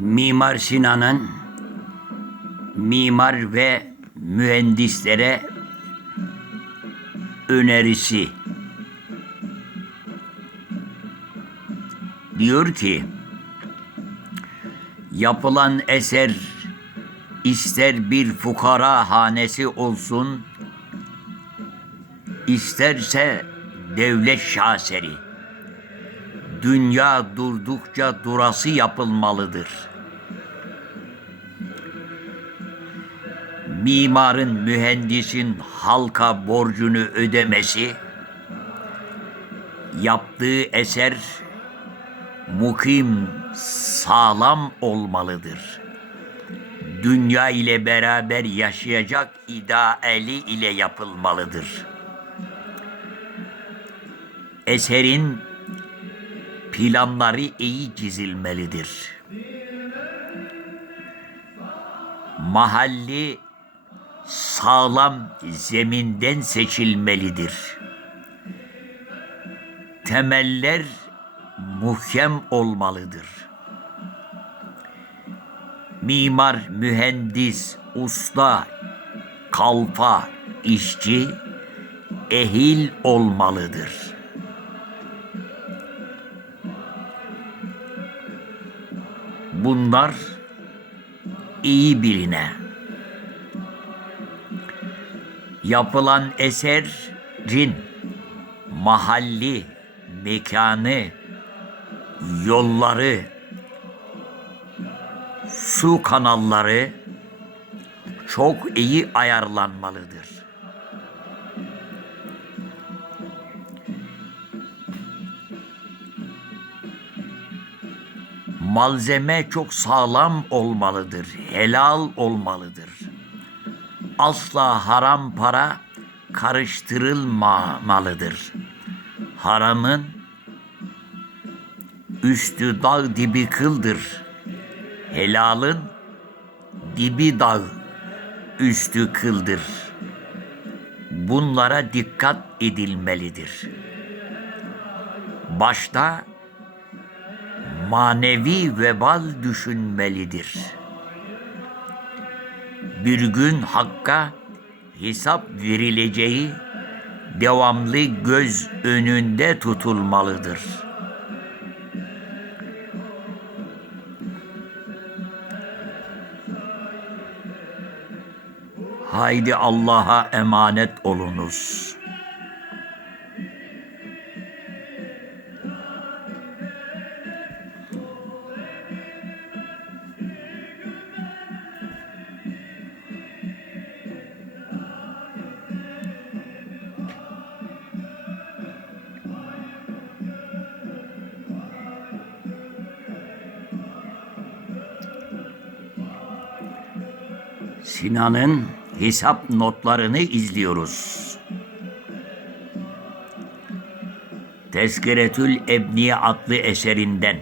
Mimar Sinan'ın mimar ve mühendislere önerisi diyor ki yapılan eser ister bir fukara hanesi olsun isterse devlet şahseri dünya durdukça durası yapılmalıdır. Mimarın, mühendisin halka borcunu ödemesi, yaptığı eser mukim, sağlam olmalıdır. Dünya ile beraber yaşayacak ideali ile yapılmalıdır. Eserin planları iyi çizilmelidir. Mahalli sağlam zeminden seçilmelidir. Temeller muhkem olmalıdır. Mimar, mühendis, usta, kalfa, işçi ehil olmalıdır. Bunlar iyi biline. Yapılan eserin mahalli, mekanı, yolları, su kanalları çok iyi ayarlanmalıdır. Malzeme çok sağlam olmalıdır, helal olmalıdır. Asla haram para karıştırılmamalıdır. Haramın üstü dağ dibi kıldır. Helalın dibi dağ üstü kıldır. Bunlara dikkat edilmelidir. Başta manevi vebal düşünmelidir. Bir gün Hakk'a hesap verileceği devamlı göz önünde tutulmalıdır. Haydi Allah'a emanet olunuz. Sinan'ın hesap notlarını izliyoruz. Tezkeretül Ebniye adlı eserinden